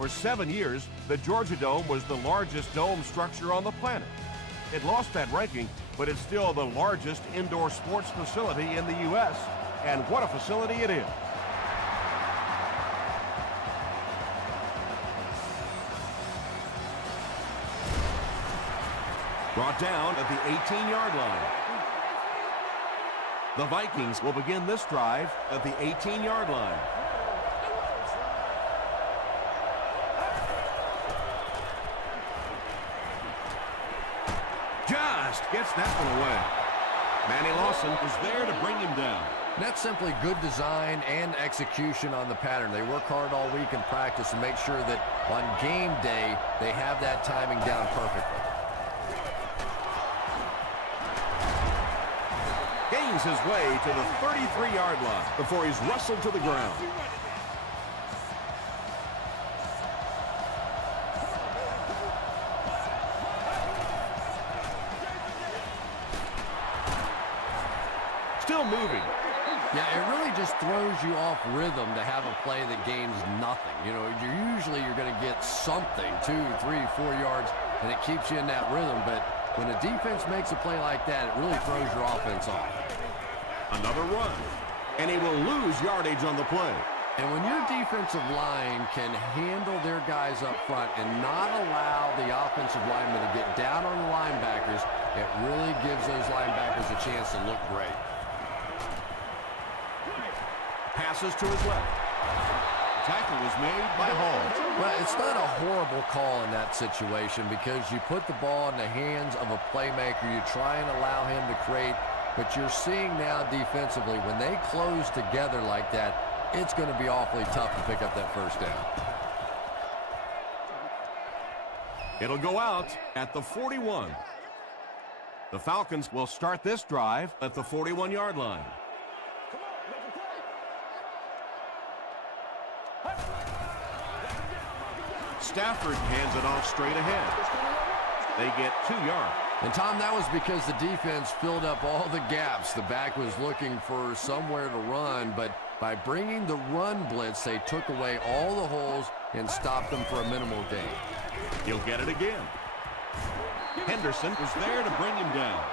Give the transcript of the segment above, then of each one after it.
For 7 years, the Georgia Dome was the largest dome structure on the planet. It lost that ranking, but it's still the largest indoor sports facility in the U.S., and what a facility it is. Brought down at the 18-yard line. The Vikings will begin this drive at the 18-yard line. Just gets that one away. Manny Lawson is there to bring him down. And that's simply good design and execution on the pattern. They work hard all week in practice to make sure that on game day they have that timing down perfectly. Gains his way to the 33-yard line before he's wrestled to the ground. Still moving. Yeah, it really just throws you off rhythm to have a play that gains nothing. You know, you're going to get something, 2, 3, 4 yards, and it keeps you in that rhythm. But when a defense makes a play like that, it really throws your offense off. Another run, and he will lose yardage on the play. And when your defensive line can handle their guys up front and not allow the offensive linemen to get down on the linebackers, it really gives those linebackers a chance to look great. Passes to his left. Tackle was made by Hall. Well, it's not a horrible call in that situation because you put the ball in the hands of a playmaker. You try and allow him to create, but you're seeing now defensively, when they close together like that, it's going to be awfully tough to pick up that first down. It'll go out at the 41. The Falcons will start this drive at the 41-yard line. Stafford hands it off straight ahead. They get 2 yards. And, Tom, that was because the defense filled up all the gaps. The back was looking for somewhere to run, but by bringing the run blitz, they took away all the holes and stopped them for a minimal gain. He'll get it again. Henderson was there to bring him down.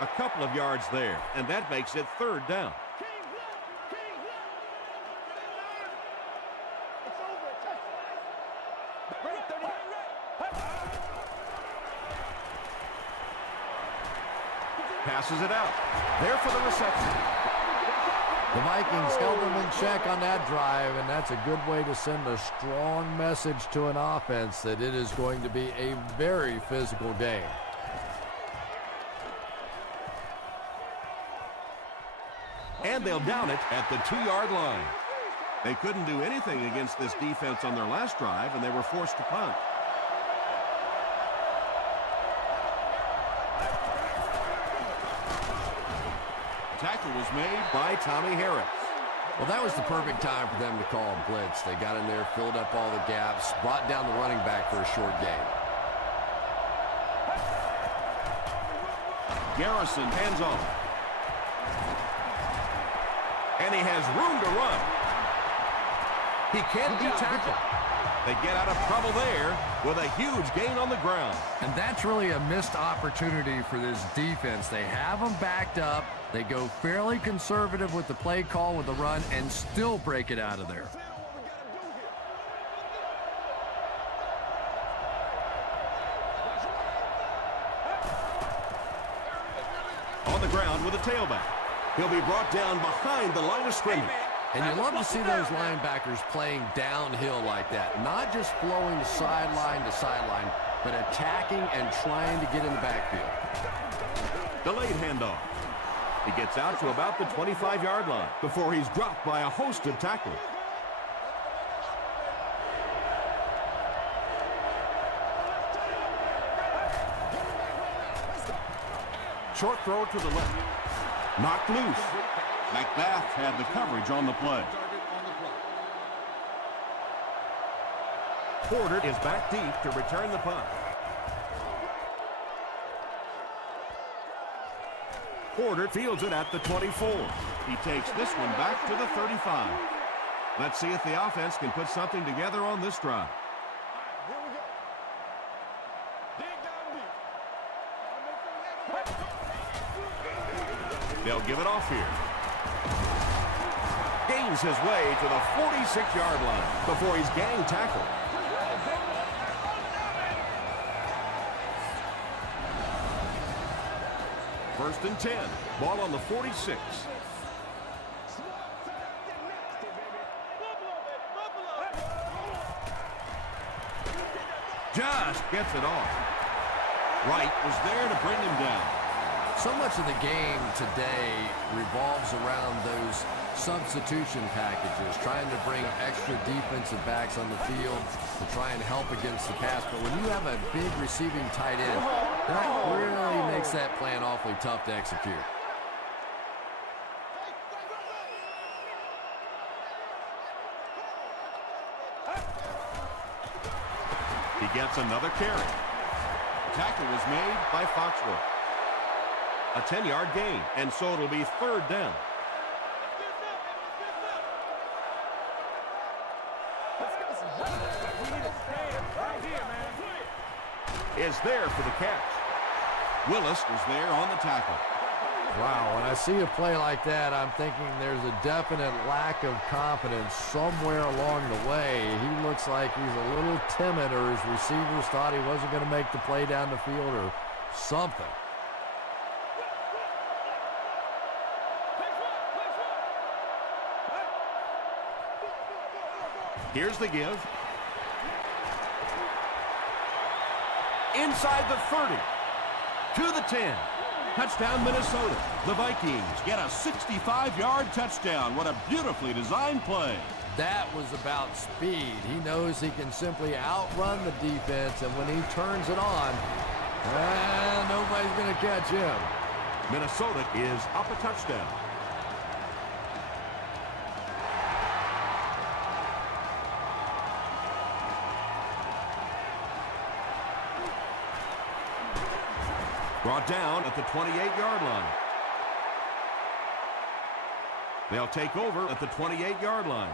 A couple of yards there, and that makes it 3rd down. Passes it out. There for the reception. The Vikings held them in check on that drive, and that's a good way to send a strong message to an offense that it is going to be a very physical game. And they'll down it at the 2-yard line. They couldn't do anything against this defense on their last drive, and they were forced to punt. Tackle was made by Tommy Harris. Well, that was the perfect time for them to call a blitz. They got in there, filled up all the gaps, brought down the running back for a short gain. Garrison hands off. And he has room to run. He can't be tackled. They get out of trouble there with a huge gain on the ground. And that's really a missed opportunity for this defense. They have them backed up. They go fairly conservative with the play call with the run and still break it out of there. On the ground with a tailback. He'll be brought down behind the line of scrimmage. And you love to see those linebackers playing downhill like that, not just flowing sideline to sideline, but attacking and trying to get in the backfield. Delayed handoff. He gets out to about the 25-yard line before he's dropped by a host of tacklers. Short throw to the left. Knocked loose. McBath had the coverage on the play. Porter is back deep to return the punt. Porter fields it at the 24. He takes this one back to the 35. Let's see if the offense can put something together on this drive. They'll give it off here. Gains his way to the 46-yard line before he's gang tackled. First and 10. Ball on the 46. Just gets it off. Wright was there to bring him down. So much of the game today revolves around those substitution packages, trying to bring extra defensive backs on the field to try and help against the pass. But when you have a big receiving tight end, that really makes that plan awfully tough to execute. He gets another carry. Tackle was made by Foxworth. A 10-yard gain, and so it'll be third down. Is there for the catch. Willis was there on the tackle. Wow, when I see a play like that, I'm thinking there's a definite lack of confidence somewhere along the way. He looks like he's a little timid, or his receivers thought he wasn't going to make the play down the field or something. Here's the give. Inside the 30. To the 10. Touchdown, Minnesota. The Vikings get a 65-yard touchdown. What a beautifully designed play. That was about speed. He knows he can simply outrun the defense, and when he turns it on, nobody's going to catch him. Minnesota is up a touchdown. Brought down at the 28-yard line. They'll take over at the 28-yard line.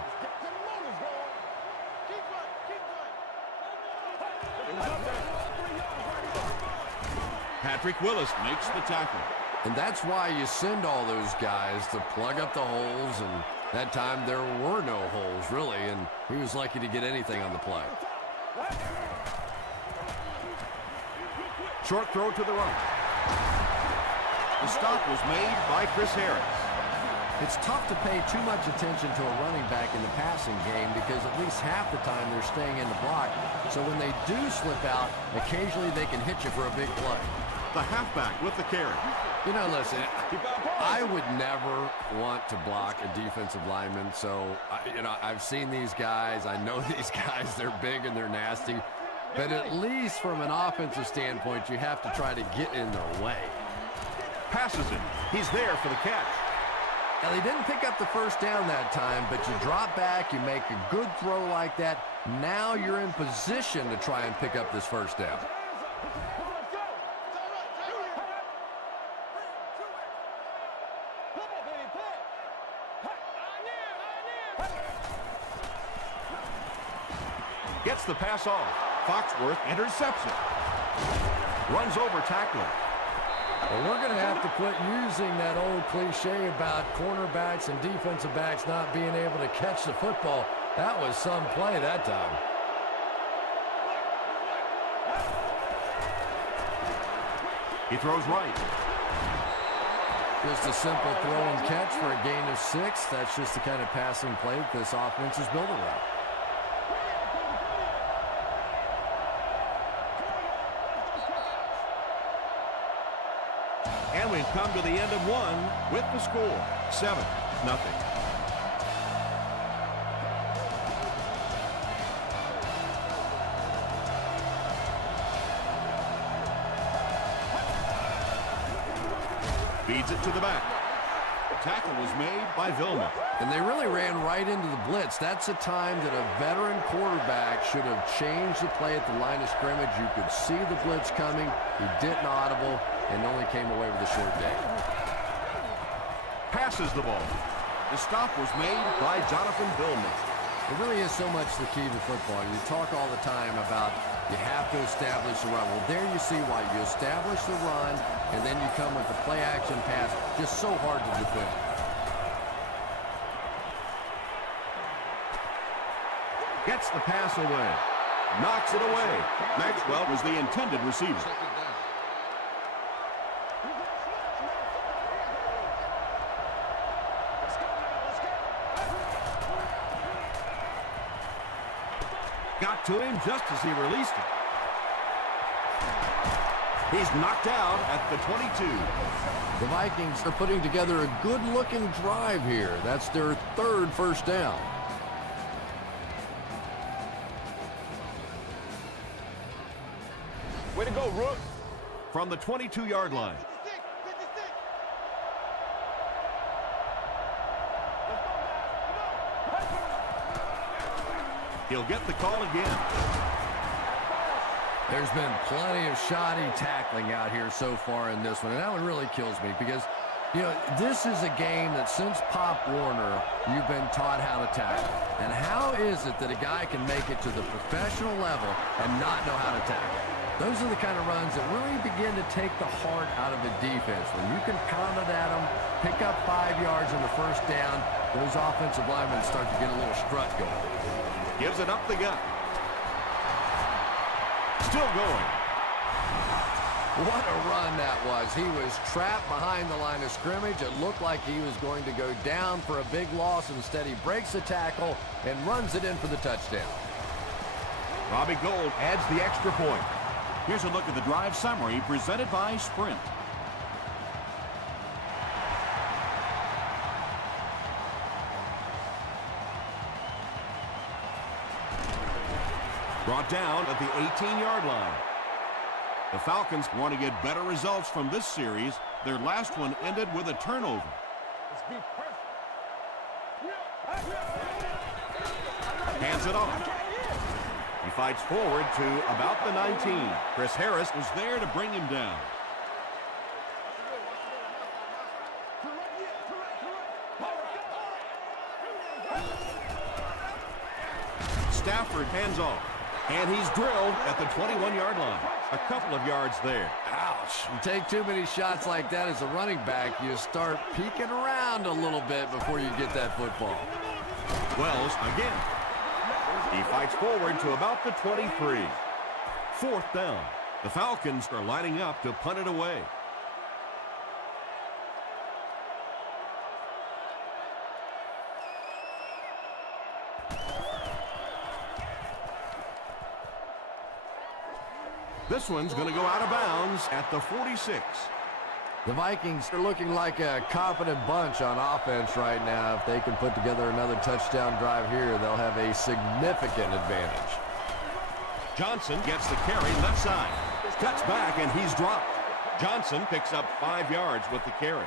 Patrick Willis makes the tackle. And that's why you send all those guys to plug up the holes, and that time there were no holes, really, and he was lucky to get anything on the play. Short throw to the right. The stop was made by Chris Harris. It's tough to pay too much attention to a running back in the passing game because at least half the time they're staying in the block. So when they do slip out, occasionally they can hit you for a big play. The halfback with the carry. You know, listen, I would never want to block a defensive lineman. So, I've seen these guys. I know these guys. They're big and they're nasty. But at least from an offensive standpoint, you have to try to get in their way. Passes it. He's there for the catch. Now, they didn't pick up the first down that time, but you drop back, you make a good throw like that. Now you're in position to try and pick up this first down. Gets the pass off. Foxworth intercepts it. Runs over tackler. Well, we're going to have to quit using that old cliche about cornerbacks and defensive backs not being able to catch the football. That was some play that time. He throws right. Just a simple throw and catch for a gain of 6. That's just the kind of passing play that this offense is built around. And we've come to the end of one with the score, 7-0. Feeds it to the back. Tackle was made by Vilma. And they really ran right into the blitz. That's a time that a veteran quarterback should have changed the play at the line of scrimmage. You could see the blitz coming. He didn't audible and only came away with a short day. Passes the ball. The stop was made by Jonathan Vilma. It really is so much the key to football. You talk all the time about you have to establish the run. Well, there you see why. You establish the run, and then you come with the play-action pass. Just so hard to defend. Gets the pass away. Knocks it away. Maxwell was the intended receiver. Got to him just as he released it. He's knocked out at the 22. The Vikings are putting together a good-looking drive here. That's their third first down. Way to go, Rook. From the 22-yard line. He'll get the call again. There's been plenty of shoddy tackling out here so far in this one, and that one really kills me because, you know, this is a game that since Pop Warner, you've been taught how to tackle. And how is it that a guy can make it to the professional level and not know how to tackle? Those are the kind of runs that really begin to take the heart out of a defense. When you can pound it at them, pick up 5 yards on the first down, those offensive linemen start to get a little strut going. Gives it up the gut. Still going. What a run that was. He was trapped behind the line of scrimmage. It looked like he was going to go down for a big loss. Instead, he breaks the tackle and runs it in for the touchdown. Robbie Gould adds the extra point. Here's a look at the drive summary presented by Sprint. Brought down at the 18-yard line. The Falcons want to get better results from this series. Their last one ended with a turnover. Hands it off. He fights forward to about the 19. Chris Harris was there to bring him down. Stafford hands off. And he's drilled at the 21-yard line. A couple of yards there. Ouch. You take too many shots like that as a running back, you start peeking around a little bit before you get that football. Wells again. He fights forward to about the 23. Fourth down. The Falcons are lining up to punt it away. This one's going to go out of bounds at the 46. The Vikings are looking like a confident bunch on offense right now. If they can put together another touchdown drive here, they'll have a significant advantage. Johnson gets the carry left side. Cuts back and he's dropped. Johnson picks up 5 yards with the carry.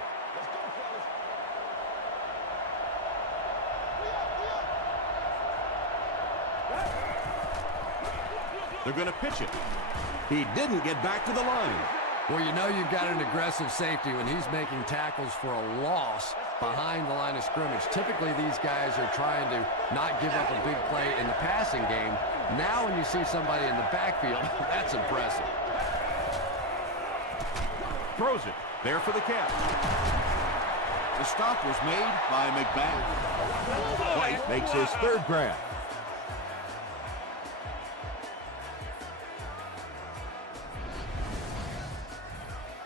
They're going to pitch it. He didn't get back to the line. Well, you know you've got an aggressive safety when he's making tackles for a loss behind the line of scrimmage. Typically, these guys are trying to not give up a big play in the passing game. Now when you see somebody in the backfield, that's impressive. Throws it. There for the catch. The stop was made by McBath. White makes his third grab.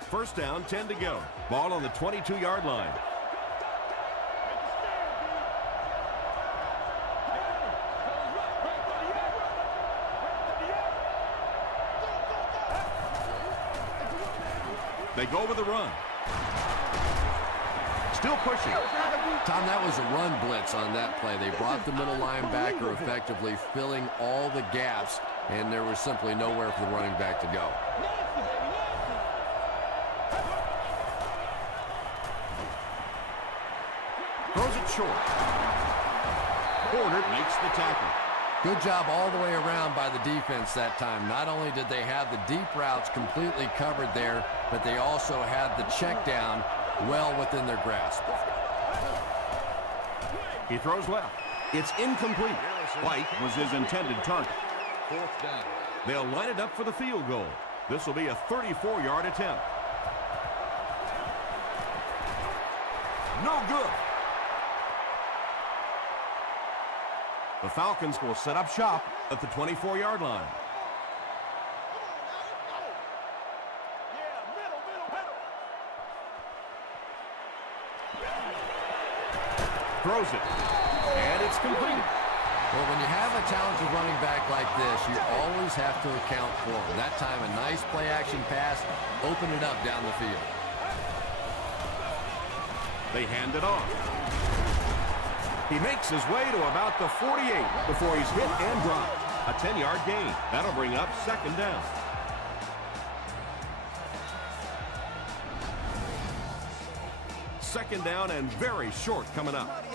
First down, 10 to go. Ball on the 22-yard line. They go with a run. Still pushing. Tom, that was a run blitz on that play. They brought the middle linebacker effectively filling all the gaps, and there was simply nowhere for the running back to go. Throws it short. Porter makes the tackle. Good job all the way around by the defense that time. Not only did they have the deep routes completely covered there, but they also had the check down well within their grasp. He throws left. It's incomplete. White was his intended target. 4th down. They'll line it up for the field goal. This will be a 34-yard attempt. No good. The Falcons will set up shop at the 24-yard line. Throws it, and it's completed. Well, when you have a talented running back like this, you always have to account for him. That time, a nice play-action pass opened it up down the field. They hand it off. He makes his way to about the 48 before he's hit and dropped. A 10-yard gain. That'll bring up 2nd down. Second down and very short coming up.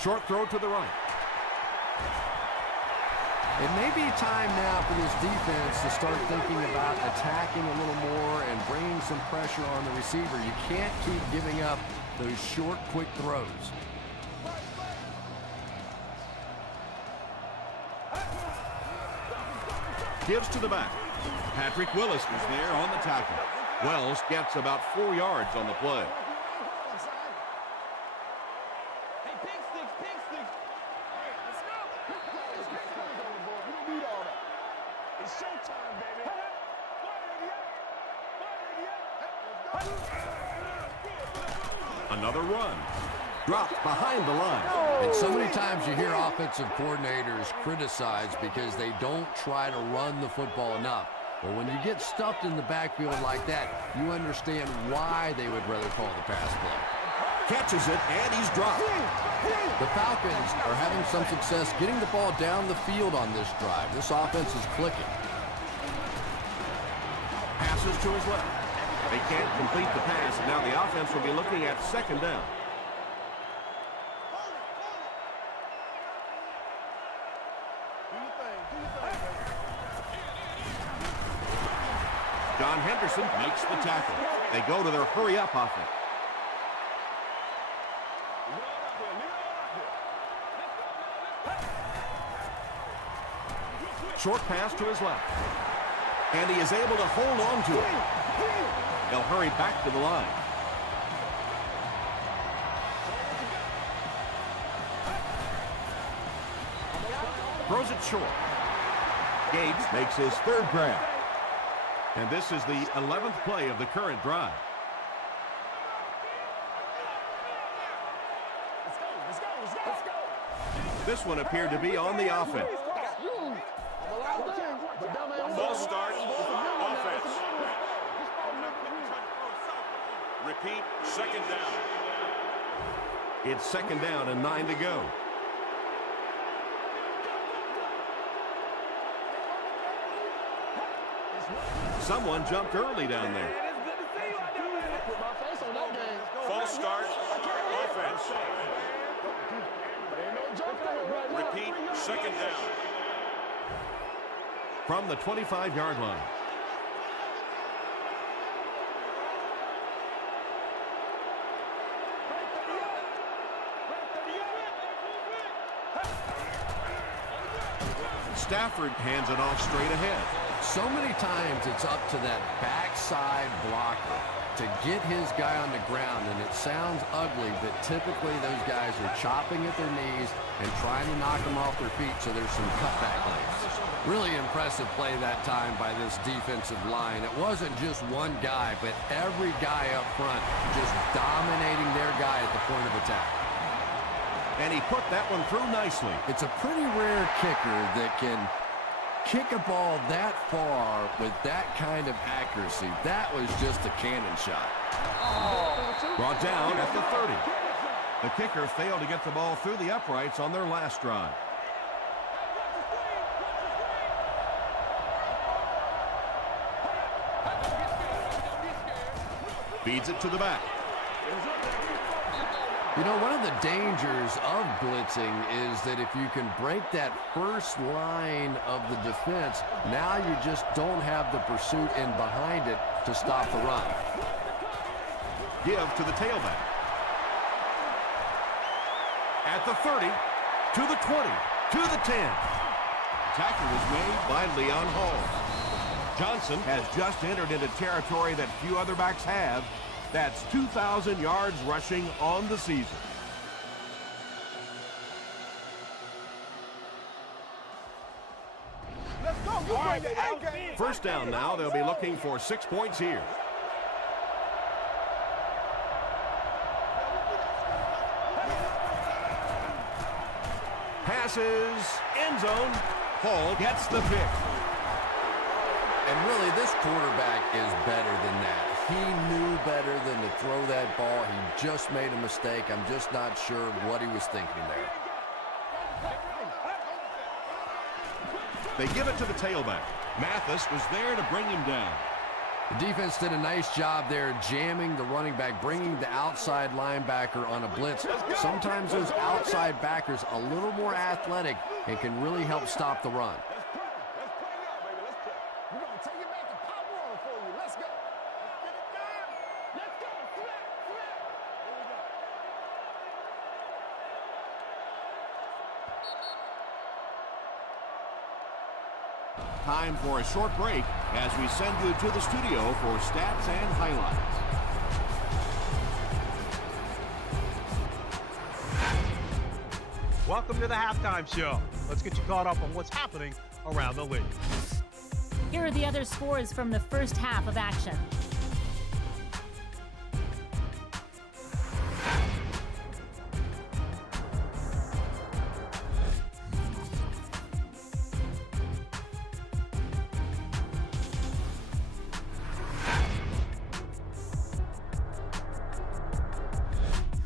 Short throw to the right. It may be time now for this defense to start thinking about attacking a little more and bringing some pressure on the receiver. You can't keep giving up those short, quick throws. Gives to the back. Patrick Willis was there on the tackle. Wells gets about 4 yards on the play. Another run. Dropped behind the line. And so many times you hear offensive coordinators criticized because they don't try to run the football enough. Well, when you get stuffed in the backfield like that, you understand why they would rather call the pass play. Catches it, and he's dropped. The Falcons are having some success getting the ball down the field on this drive. This offense is clicking. Passes to his left. They can't complete the pass, and now the offense will be looking at 2nd down. John Henderson makes the tackle. They go to their hurry-up offense. Short pass to his left. And he is able to hold on to it. They'll hurry back to the line. Throws it short. Gates makes his 3rd grab. And this is the 11th play of the current drive. This one appeared to be on the offense. False start, offense. Repeat, 2nd down. It's 2nd down and 9 to go. Someone jumped early down there. False start, offense. Repeat, 2nd down. From the 25-yard line. Stafford hands it off straight ahead. So many times it's up to that backside blocker to get his guy on the ground, and it sounds ugly, but typically those guys are chopping at their knees and trying to knock them off their feet, so there's some cutback lanes. Really impressive play that time by this defensive line. It wasn't just one guy, but every guy up front just dominating their guy at the point of attack. And he put that one through nicely. It's a pretty rare kicker that can kick a ball that far with that kind of accuracy. That was just a cannon shot. Brought down at the 30. The kicker failed to get the ball through the uprights on their last drive. Feeds it to the back. You know, one of the dangers of blitzing is that if you can break that first line of the defense, now you just don't have the pursuit in behind it to stop the run. Give to the tailback. At the 30, to the 20, to the 10. Tackle was made by Leon Hall. Johnson has just entered into territory that few other backs have. That's 2,000 yards rushing on the season. Let's go. You bring the A game. First down now. They'll be looking for 6 points here. Passes, end zone. Hall gets the pick. And really, this quarterback is better than that. He knew better than to throw that ball. He just made a mistake. I'm just not sure what he was thinking there. They give it to the tailback. Mathis was there to bring him down. The defense did a nice job there jamming the running back, bringing the outside linebacker on a blitz. Sometimes those outside backers a little more athletic and can really help stop the run. Time for a short break as we send you to the studio for stats and highlights. Welcome to the halftime show. Let's get you caught up on what's happening around the league. Here are the other scores from the first half of action.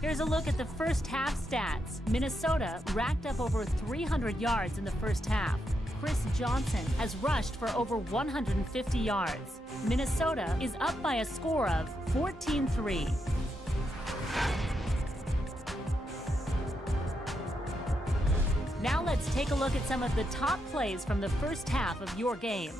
Here's a look at the first half stats. Minnesota racked up over 300 yards in the first half. Chris Johnson has rushed for over 150 yards. Minnesota is up by a score of 14-3. Now let's take a look at some of the top plays from the first half of your game.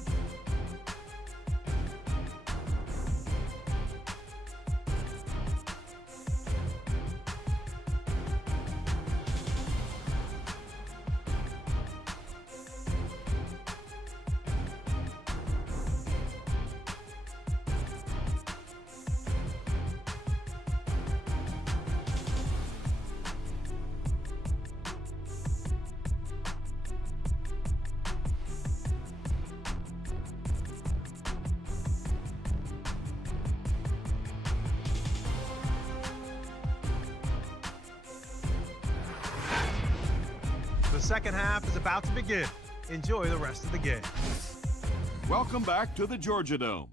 The second half is about to begin. Enjoy the rest of the game. Welcome back to the Georgia Dome.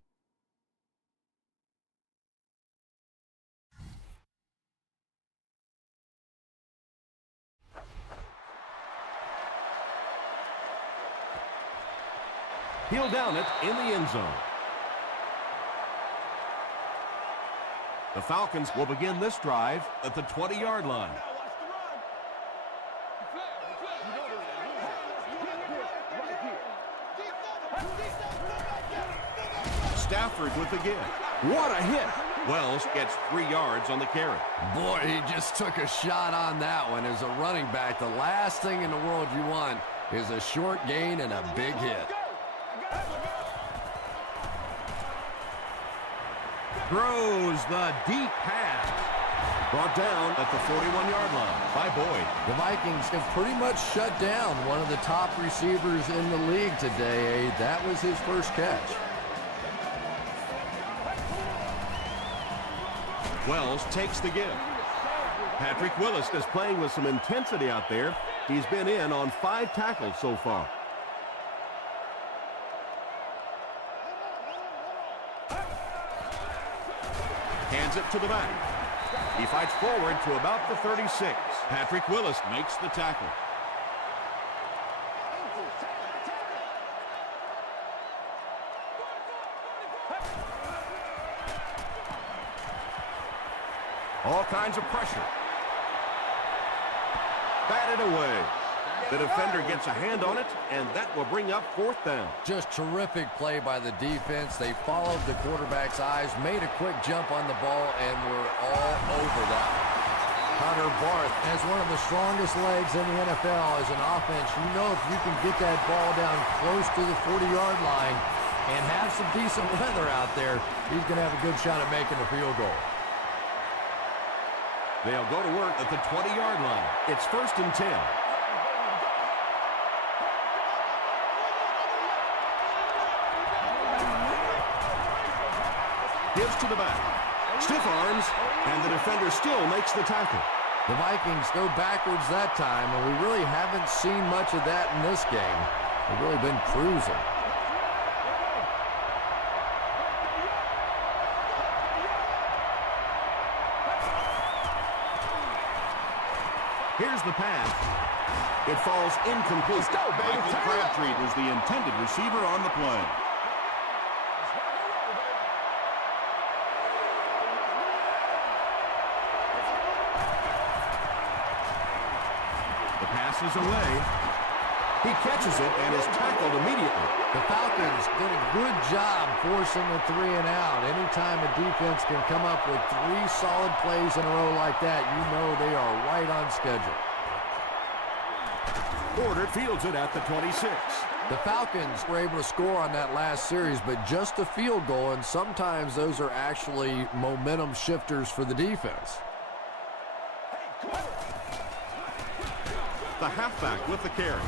He'll down it in the end zone. The Falcons will begin this drive at the 20-yard line. Stafford with the give. What a hit. Wells gets 3 yards on the carry. Boy, he just took a shot on that one. As a running back, the last thing in the world you want is a short gain and a big hit. Throws the deep pass. Brought down at the 41-yard line by Boyd. The Vikings have pretty much shut down one of the top receivers in the league today. That was his first catch. Wells takes the give. Patrick Willis is playing with some intensity out there. He's been in on 5 tackles so far. Hands it to the back. He fights forward to about the 36. Patrick Willis makes the tackle. All kinds of pressure. Batted away. The defender gets a hand on it, and that will bring up 4th down. Just terrific play by the defense. They followed the quarterback's eyes, made a quick jump on the ball, and were all over that. Hunter Barth has one of the strongest legs in the NFL as an offense. You know, if you can get that ball down close to the 40-yard line and have some decent weather out there, he's going to have a good shot at making the field goal. They'll go to work at the 20-yard line. It's 1st and 10. Gives to the back. Stiff arms, and the defender still makes the tackle. The Vikings go backwards that time, and we really haven't seen much of that in this game. They've really been cruising. Here's the pass. It falls incomplete. Michael Crabtree was the intended receiver on the play. The pass is away. He catches it and is tackled immediately. The Falcons did a good job forcing the 3 and out. Anytime a defense can come up with 3 solid plays in a row like that, you know they are right on schedule. Porter fields it at the 26. The Falcons were able to score on that last series, but just a field goal, and sometimes those are actually momentum shifters for the defense. The halfback with the carry.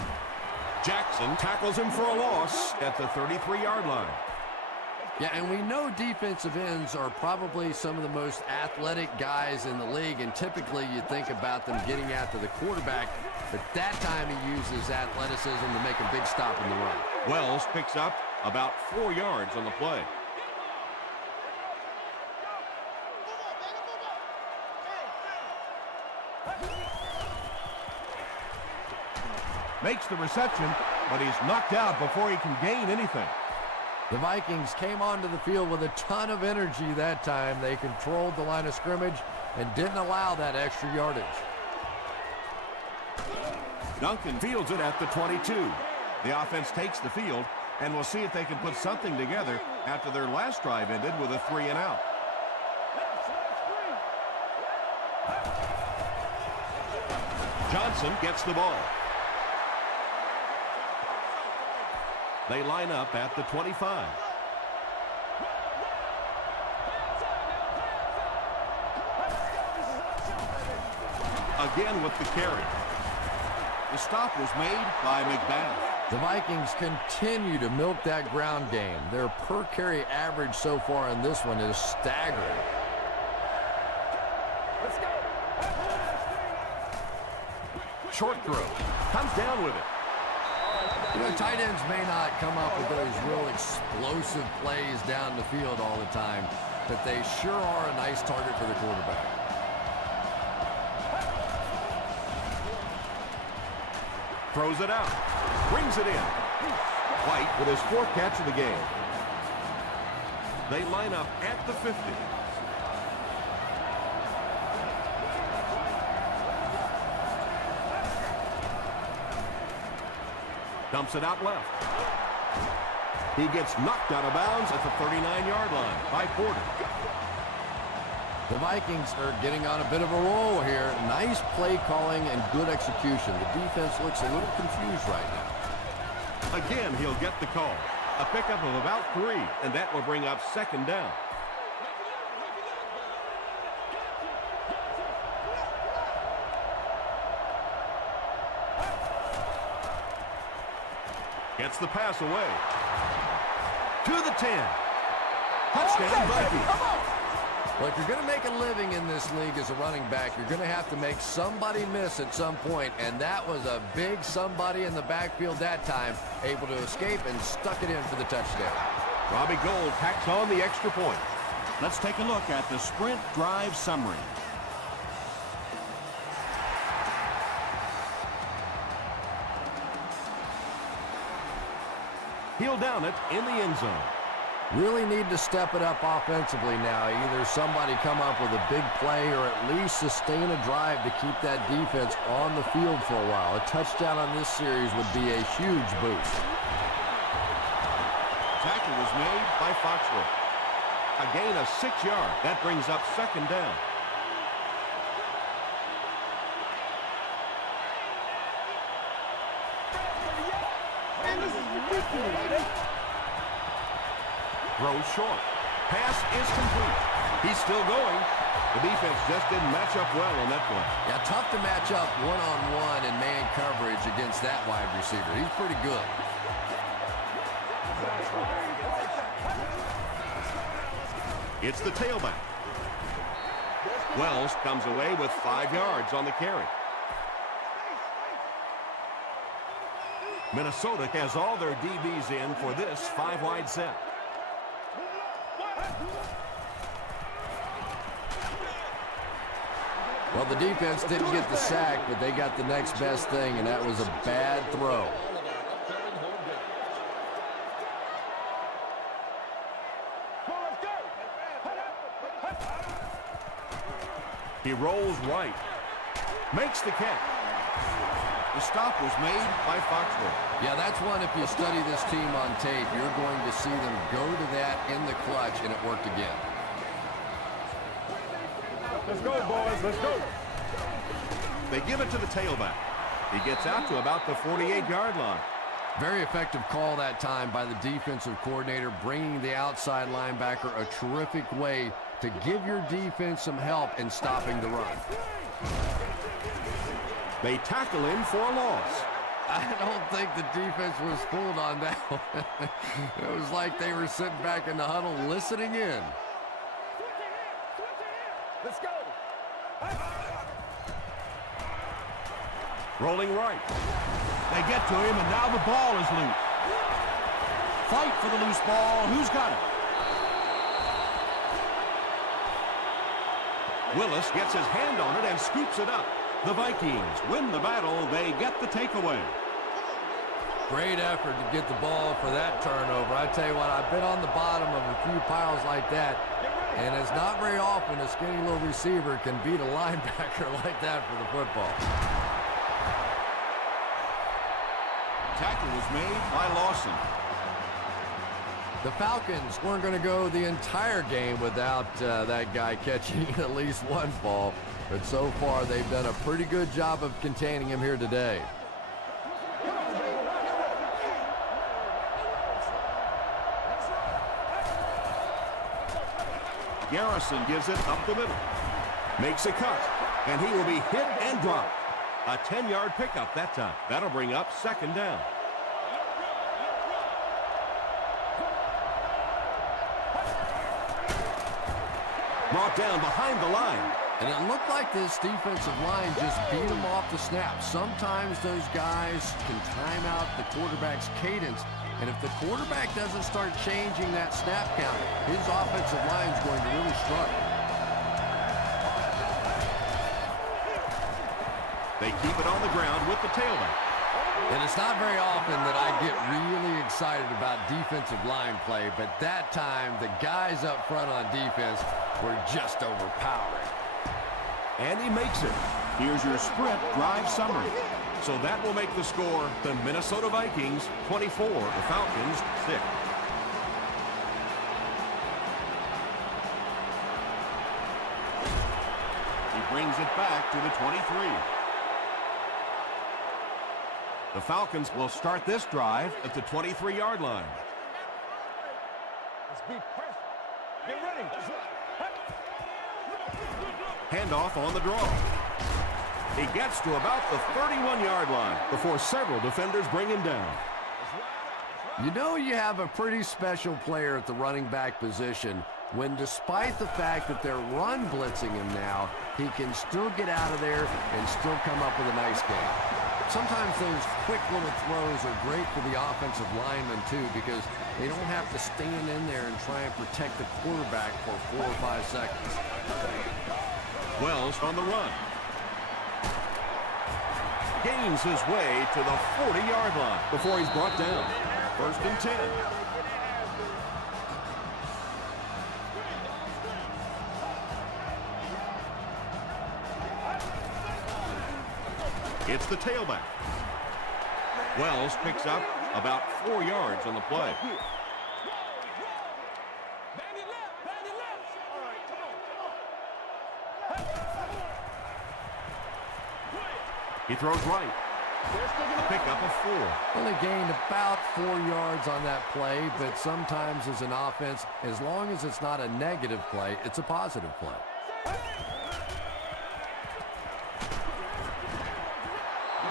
Jackson tackles him for a loss at the 33-yard line. Yeah, and we know defensive ends are probably some of the most athletic guys in the league, and typically you think about them getting after the quarterback, but that time he uses athleticism to make a big stop in the run. Wells picks up about 4 yards on the play. Makes the reception, but he's knocked out before he can gain anything. The Vikings came onto the field with a ton of energy that time. They controlled the line of scrimmage and didn't allow that extra yardage. Duncan fields it at the 22. The offense takes the field, and we'll see if they can put something together after their last drive ended with a 3 and out. Johnson gets the ball. They line up at the 25. Again with the carry. The stop was made by McBath. The Vikings continue to milk that ground game. Their per carry average so far in this one is staggering. Short throw. Comes down with it. You know, tight ends may not come up with those real explosive plays down the field all the time, but they sure are a nice target for the quarterback. Throws it out. Brings it in. White with his 4th catch of the game. They line up at the 50. Dumps it out left. He gets knocked out of bounds at the 39-yard line by Porter. The Vikings are getting on a bit of a roll here. Nice play calling and good execution. The defense looks a little confused right now. Again, he'll get the call. A pickup of about 3, and that will bring up 2nd down. Gets the pass away. To the 10. Touchdown, Vikings. Well, if you're going to make a living in this league as a running back, you're going to have to make somebody miss at some point, and that was a big somebody in the backfield that time, able to escape and stuck it in for the touchdown. Robbie Gould tacks on the extra point. Let's take a look at the sprint drive summary. He'll down it in the end zone. Really need to step it up offensively now. Either somebody come up with a big play or at least sustain a drive to keep that defense on the field for a while. A touchdown on this series would be a huge boost. Tackle was made by Foxworth. A gain of 6 yards. That brings up 2nd down. Man, this is ridiculous. Throws short. Pass is complete. He's still going. The defense just didn't match up well on that play. Yeah, tough to match up one-on-one in man coverage against that wide receiver. He's pretty good. It's the tailback. Wells comes away with 5 yards on the carry. Minnesota has all their DBs in for this 5-wide set. Well, the defense didn't get the sack, but they got the next best thing, and that was a bad throw. He rolls right. Makes the catch. The stop was made by Foxworth. Yeah, that's one, if you study this team on tape, you're going to see them go to that in the clutch, and it worked again. Let's go, boys. Let's go. They give it to the tailback. He gets out to about the 48-yard line. Very effective call that time by the defensive coordinator, bringing the outside linebacker a terrific way to give your defense some help in stopping the run. They tackle him for a loss. I don't think the defense was fooled on that one. It was like they were sitting back in the huddle listening in. Let's go. Rolling right. They get to him, and now the ball is loose. Fight for the loose ball. Who's got it? Willis gets his hand on it and scoops it up. The Vikings win the battle. They get the takeaway. Great effort to get the ball for that turnover. I tell you what, I've been on the bottom of a few piles like that, and it's not very often a skinny little receiver can beat a linebacker like that for the football. Tackle was made by Lawson. The Falcons weren't going to go the entire game without that guy catching at least one ball, but so far they've done a pretty good job of containing him here today. Garrison gives it up the middle. Makes a cut, and he will be hit and dropped. A 10-yard pickup that time. That'll bring up 2nd down. Brought down behind the line. And it looked like this defensive line just beat them off the snap. Sometimes those guys can time out the quarterback's cadence, and if the quarterback doesn't start changing that snap count, his offensive line is going to really struggle. They keep it on the ground with the tailback. And it's not very often that I get really excited about defensive line play, but that time the guys up front on defense were just overpowering. And he makes it. Here's your sprint drive summary. So that will make the score the Minnesota Vikings 24, the Falcons 6. He brings it back to the 23. The Falcons will start this drive at the 23-yard line. Let's be pressed. Get ready. Handoff on the draw. He gets to about the 31-yard line before several defenders bring him down. You know you have a pretty special player at the running back position when, despite the fact that they're run blitzing him now, he can still get out of there and still come up with a nice game. Sometimes those quick little throws are great for the offensive linemen, too, because they don't have to stand in there and try and protect the quarterback for 4 or 5 seconds. Wells on the run. Gains his way to the 40-yard line before he's brought down. 1st and 10. It's the tailback. Wells picks up about 4 yards on the play. He throws right. A pickup of 4. Only gained about 4 yards on that play, but sometimes as an offense, as long as it's not a negative play, it's a positive play.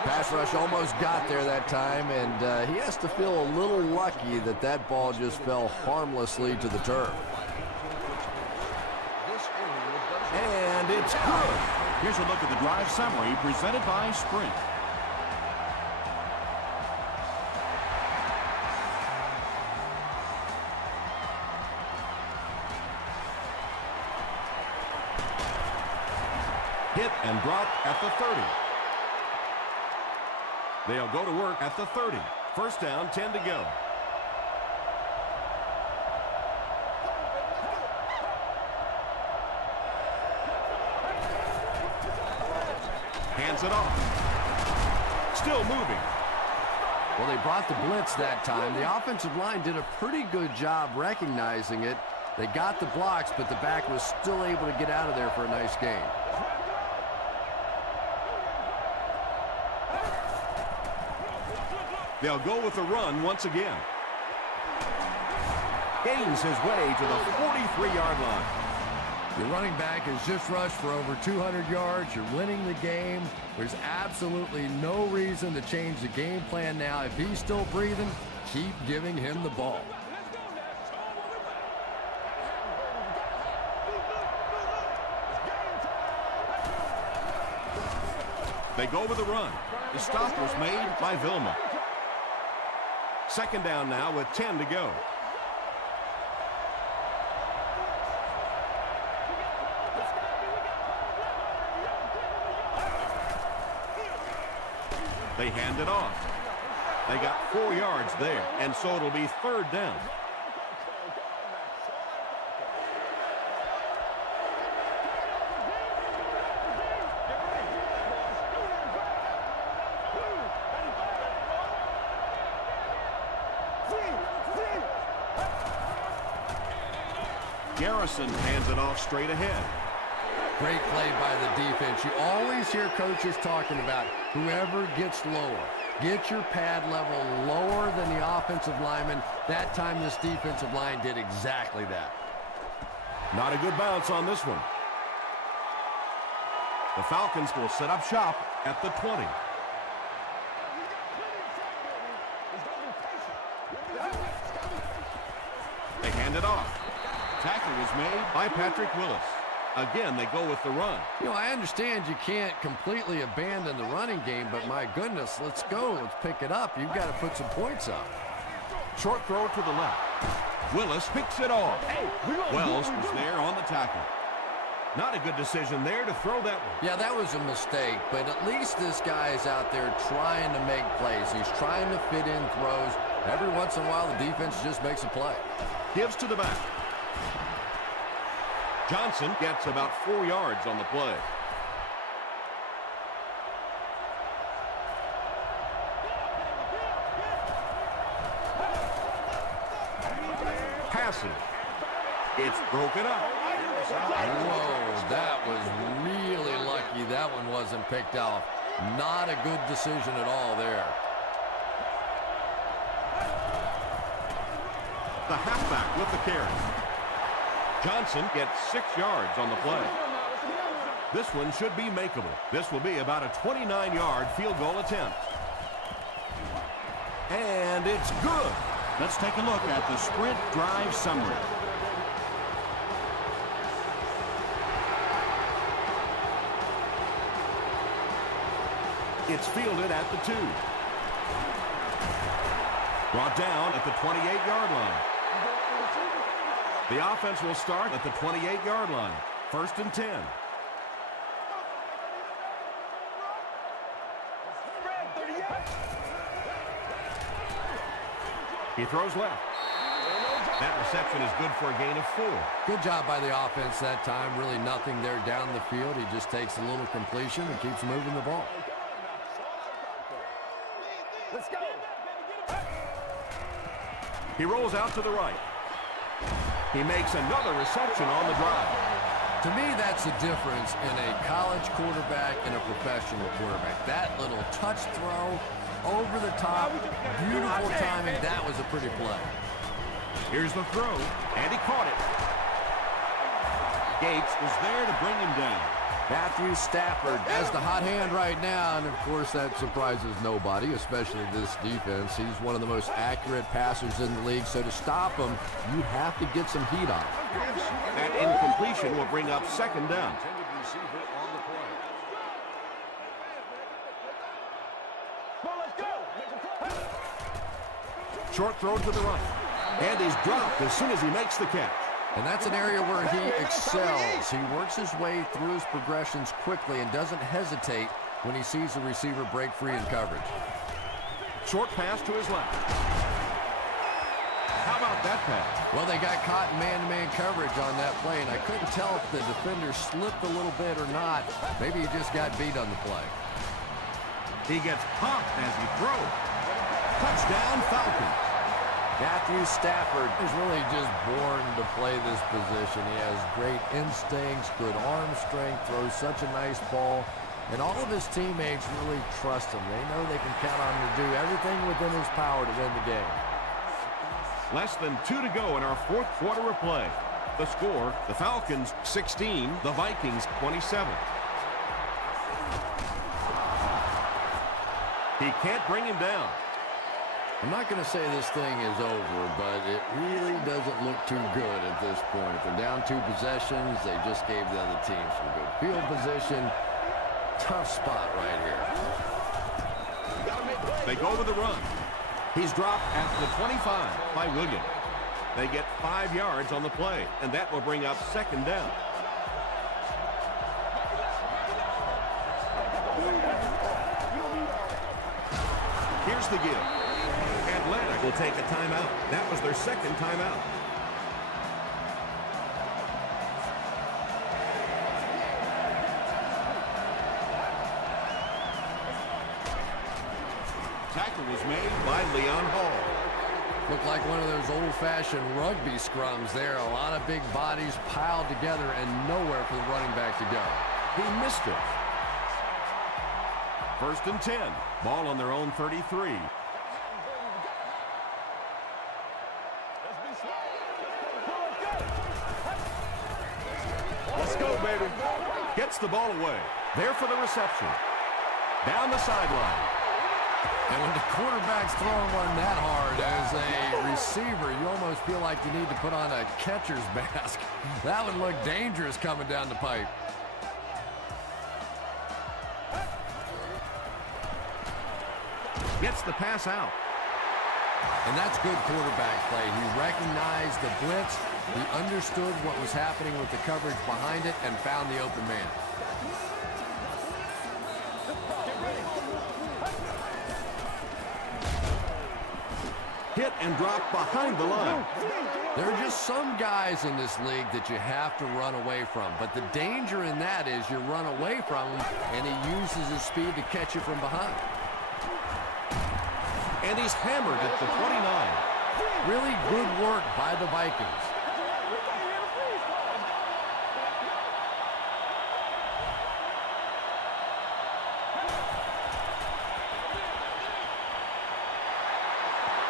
Pass rush almost got there that time, and he has to feel a little lucky that that ball just fell harmlessly to the turf. And it's good. Here's a look at the drive summary presented by Sprint. Hit and drop at the 30. They'll go to work at the 30. First down, 10 to go. Hands it off. Still moving. Well, they brought the blitz that time. The offensive line did a pretty good job recognizing it. They got the blocks, but the back was still able to get out of there for a nice gain. They'll go with the run once again. Gains his way to the 43-yard line. Your running back has just rushed for over 200 yards. You're winning the game. There's absolutely no reason to change the game plan now. If he's still breathing, keep giving him the ball. They go with the run. The stop was made by Vilma. Second down now with 10 to go. They hand it off. They got 4 yards there, and so it'll be third down. Garrison hands it off straight ahead. Great play by the defense. You always hear coaches talking about whoever gets lower. Get your pad level lower than the offensive lineman. That time this defensive line did exactly that. Not a good bounce on this one. The Falcons will set up shop at the 20. They hand it off. Tackle was made by Patrick Willis. Again, they go with the run. You know, I understand you can't completely abandon the running game, but my goodness, let's go. Let's pick it up. You've got to put some points up. Short throw to the left. Willis picks it off. Wells was there on the tackle. Not a good decision there to throw that one. Yeah, that was a mistake, but at least this guy is out there trying to make plays. He's trying to fit in throws. Every once in a while, the defense just makes a play. Gives to the back. Johnson gets about 4 yards on the play. Passing. It's broken up. Whoa, that was really lucky that one wasn't picked off. Not a good decision at all there. The halfback with the carry. Johnson gets 6 yards on the play. This one should be makeable. This will be about a 29-yard field goal attempt. And it's good. Let's take a look at the Sprint drive summary. It's fielded at the 2. Brought down at the 28-yard line. The offense will start at the 28-yard line. First and 10. He throws left. That reception is good for a gain of 4. Good job by the offense that time. Really nothing there down the field. He just takes a little completion and keeps moving the ball. Let's go. He rolls out to the right. He makes another reception on the drive. To me, that's the difference in a college quarterback and a professional quarterback. That little touch throw over the top, beautiful timing. That was a pretty play. Here's the throw, and he caught it. Gates was there to bring him down. Matthew Stafford has the hot hand right now, and of course that surprises nobody, especially this defense. He's one of the most accurate passers in the league, so to stop him, you have to get some heat on him. That incompletion will bring up second down. Short throw to the right, and he's dropped as soon as he makes the catch. And that's an area where he excels. He works his way through his progressions quickly and doesn't hesitate when he sees the receiver break free in coverage. Short pass to his left. How about that pass? Well, they got caught in man-to-man coverage on that play, and I couldn't tell if the defender slipped a little bit or not. Maybe he just got beat on the play. He gets popped as he throws. Touchdown, Falcons. Matthew Stafford is really just born to play this position. He has great instincts, good arm strength, throws such a nice ball, and all of his teammates really trust him. They know they can count on him to do everything within his power to win the game. Less than 2 to go in our fourth quarter of play. The score, the Falcons 16, the Vikings 27. He can't bring him down. I'm not going to say this thing is over, but it really doesn't look too good at this point. They're down 2 possessions. They just gave the other team some good field position. Tough spot right here. They go with the run. He's dropped at the 25 by Williams. They get 5 yards on the play, and that will bring up second down. Here's the give. Atlanta will take a timeout. That was their second timeout. Tackle was made by Leon Hall. Looked like one of those old-fashioned rugby scrums there. A lot of big bodies piled together and nowhere for the running back to go. He missed it. First and 10. Ball on their own 33. Let's go, baby. Gets the ball away. There for the reception. Down the sideline. And when the quarterback's throwing one that hard as a receiver, you almost feel like you need to put on a catcher's mask. That would look dangerous coming down the pipe. Gets the pass out. And that's good quarterback play. He recognized the blitz. He understood what was happening with the coverage behind it and found the open man. Hit and drop behind the line. There are just some guys in this league that you have to run away from. But the danger in that is you run away from him, and he uses his speed to catch you from behind. And he's hammered at the 29. Really good work by the Vikings.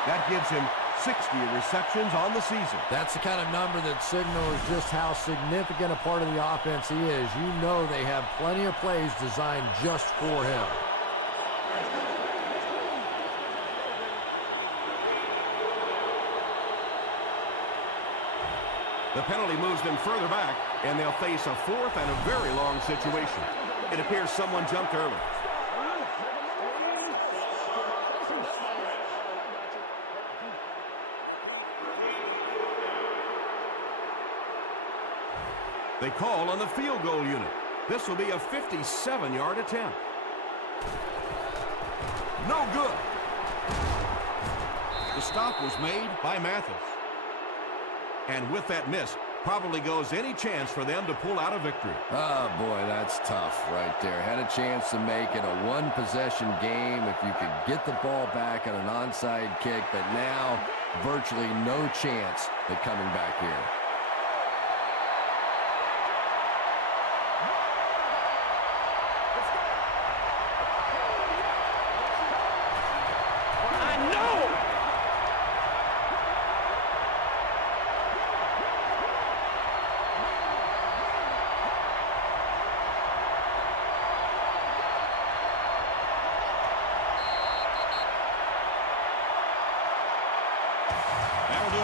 That gives him 60 receptions on the season. That's the kind of number that signals just how significant a part of the offense he is. You know they have plenty of plays designed just for him. The penalty moves them further back, and they'll face a fourth and a very long situation. It appears someone jumped early. They call on the field goal unit. This will be a 57-yard attempt. No good. The stop was made by Mathis. And with that miss, probably goes any chance for them to pull out a victory. Oh, boy, that's tough right there. Had a chance to make it a one-possession game if you could get the ball back on an onside kick, but now virtually no chance at coming back here.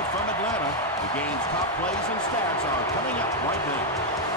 good from Atlanta. The game's top plays and stats are coming up right now.